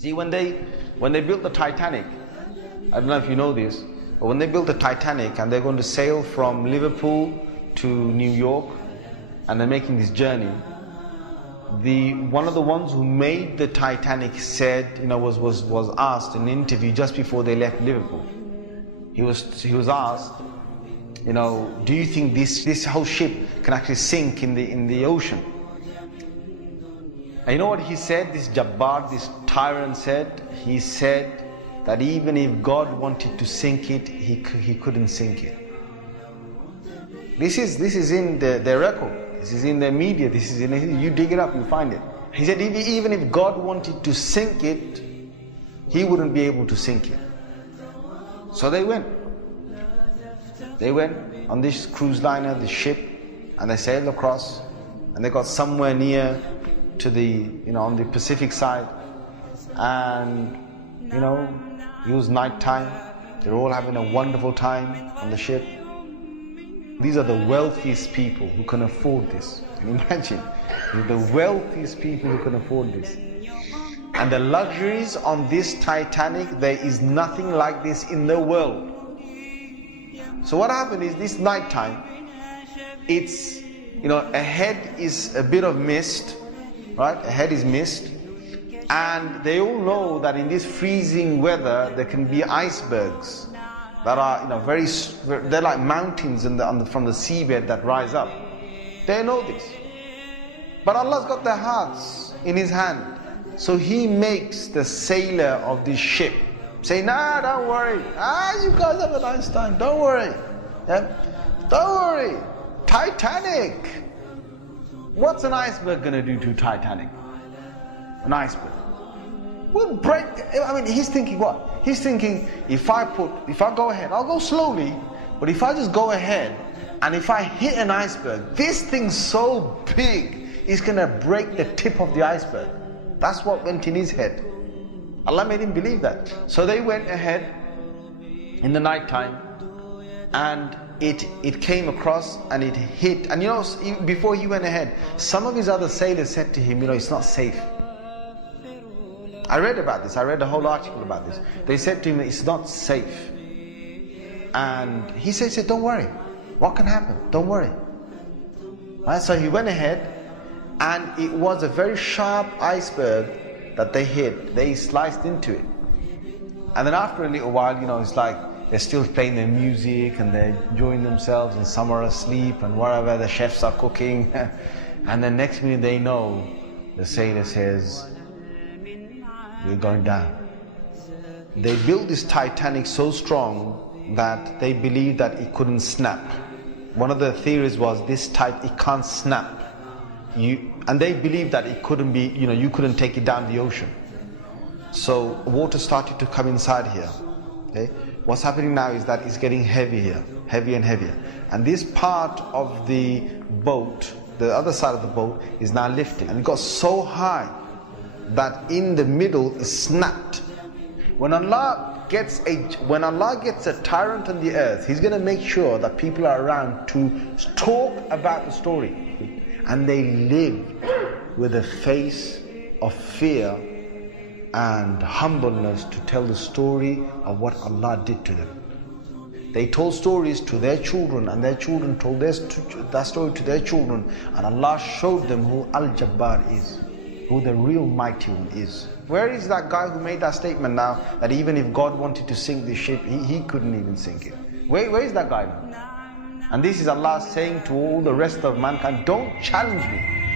See, when they built the Titanic, I don't know if you know this, but when they built the Titanic and they're going to sail from Liverpool to New York, and they're making this journey, one of the ones who made the Titanic said, was asked in an interview just before they left Liverpool. He was asked, do you think this whole ship can actually sink in the ocean? And you know what he said? This Jabbar, this tyrant said. He said that even if God wanted to sink it, he couldn't sink it. This is in their record. This is in their media. This is you dig it up, you find it. He said even if God wanted to sink it, he wouldn't be able to sink it. So they went. They went on this cruise liner, this ship, and they sailed across, and they got somewhere near to on the Pacific side, and it was night time. They're all having a wonderful time on the ship. These are the wealthiest people who can afford this. Can you imagine? They're the wealthiest people who can afford this. And the luxuries on this Titanic, there is nothing like this in the world. So what happened is, this night time, it's, ahead is a bit of mist, right? Ahead is mist. And they all know that in this freezing weather, there can be icebergs that are, they're like mountains from the seabed that rise up. They know this. But Allah's got their hearts in His hand. So He makes the sailor of this ship say, nah, don't worry. You guys have a nice time. Don't worry. Yeah? Don't worry. Titanic. What's an iceberg going to do to Titanic? An iceberg will break. He's thinking what? He's thinking, if I go ahead, I'll go slowly, but if I just go ahead and if I hit an iceberg, this thing's so big, it's going to break the tip of the iceberg. That's what went in his head. Allah made him believe that. So they went ahead in the night time, and it came across and it hit. And before he went ahead, some of his other sailors said to him, it's not safe. I read about this. I read a whole article about this. They said to him, it's not safe. And he said, don't worry. What can happen? Don't worry. Right? So he went ahead, and it was a very sharp iceberg that they hit. They sliced into it. And then after a little while, it's like they're still playing their music and they're enjoying themselves, and some are asleep and wherever the chefs are cooking. And then next minute they know, the sailor says, we're going down. They built this Titanic so strong that they believed that it couldn't snap. One of the theories was it can't snap. And they believed that it couldn't be, you couldn't take it down the ocean. So water started to come inside here. Okay? What's happening now is that it's getting heavier and heavier. And this part of the boat, the other side of the boat, is now lifting. And it got so high that in the middle is snapped. When Allah gets a tyrant on the earth, He's going to make sure that people are around to talk about the story. And they lived with a face of fear and humbleness to tell the story of what Allah did to them. They told stories to their children, and their children told that story to their children, and Allah showed them who Al-Jabbar is, who the real mighty one is. Where is that guy who made that statement now, that even if God wanted to sink this ship, he couldn't even sink it? Where is that guy now? And this is Allah saying to all the rest of mankind, don't challenge me.